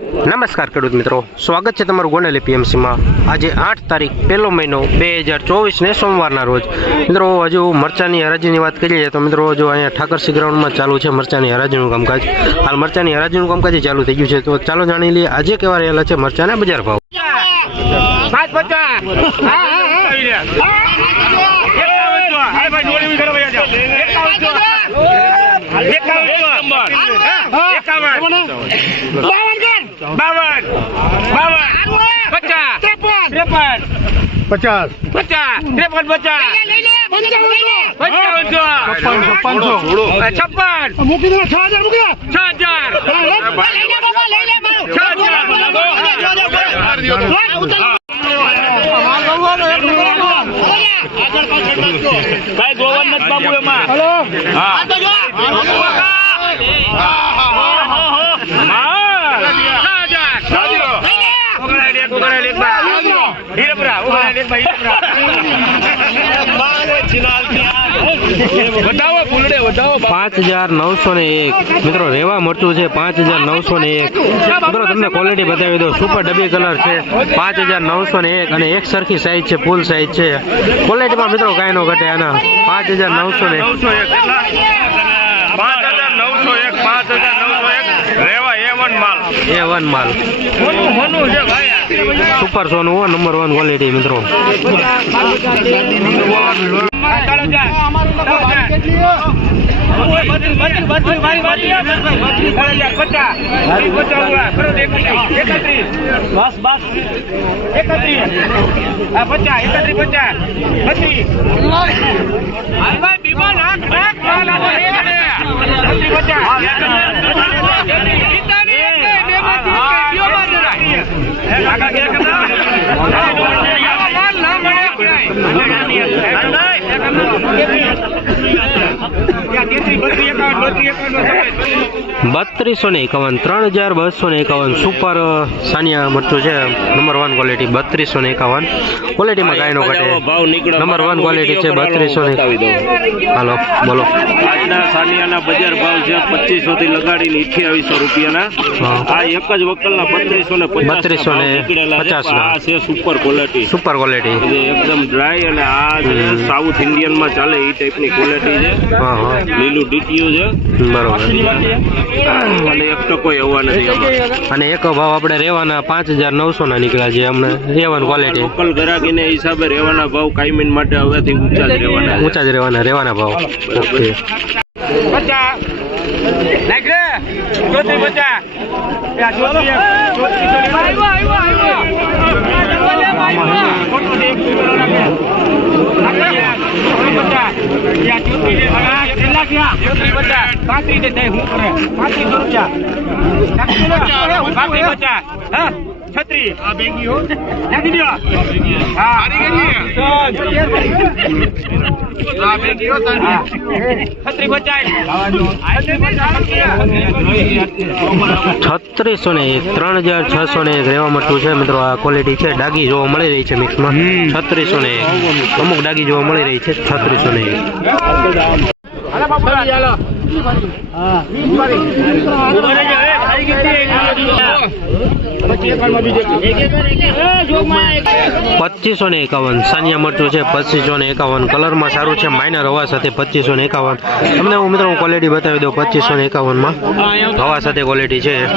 નમસ્કાર ખેડૂત મિત્રો, સ્વાગત છે તમારું ગોંડલ એપીએમસીમાં। આજે 8 તારીખ 1લો મહિનો 2024 ને સોમવારના રોજ મિત્રો હજુ મરચાની હરાજીની વાત કરીએ તો મિત્રો જો અહીંયા ઠાકરસી ગ્રાઉન્ડમાં ચાલુ છે મરચાની હરાજીનું કામકાજ। હાલ મરચાની હરાજીનું કામકાજ ચાલુ થઈ ગયું છે, તો ચાલો જાણી લઈએ આજે કેવા રહેલા છે મરચાના બજાર ભાવ। મિત્રો રેવા મરચું છે 5,901 મિત્રો તમને ક્વોલિટી બતાવી દો। સુપર ડબી કલર છે 5,901 અને એક સરખી સાઈઝ છે, ફૂલ સાઈઝ છે। ક્વોલિટીમાં મિત્રો કાંઈ નો ઘટે આના 5,901 રેવા A1 માલ સુપર સોનું નંબર 1 ક્વોલિટી મિત્રો। ₹3251 3,251 સુપર સાનિયા મરચું છે નંબર 1 ક્વોલિટી 3251 ક્વોલિટીમાં કાંઈ નો ઘટે નંબર 1 ક્વોલિટી છે 3251। હાલો બોલો। આજના સાનિયાના બજાર ભાવ છે 2500 થી લગાડીને 2800 રૂપિયાના। આ એક જ વકલના 3250 આ છે સુપર ક્વોલિટી એકદમ ડ્રાય અને આ છે સાઉથ ઇન્ડિયન માં ચાલે એ ટાઈપની ક્વોલિટી છે। લીલું ડીટીયુ છે બરોબર અને એક ટકો એવા નથી અને એક ભાવ આપણે રેવાના 5,900 ના નીકળ્યા છે અમને A1 ક્વોલિટી લોકલ ગ્રાહકીને હિસાબે રેવાના ભાવ કાયમીન માટે હવેથી ઊંચા જ રહેવાના ભાવ। ઓકે 3,601 રેવા મરચું છે મિત્રો। આ ક્વોલિટી છે, ડાગી જોવા મળી રહી છે મિક્સમાં 3,601 અમુક ડાગી જોવા મળી રહી છે 3,601। ₹2,551 સાનિયા મરચું છે 2,551 કલરમાં સારું છે, માઇનર હવા સાથે 2,551 તમને હું મિત્રો ક્વોલિટી બતાવી દઉં 2,551 માં હવા સાથે ક્વોલિટી છે।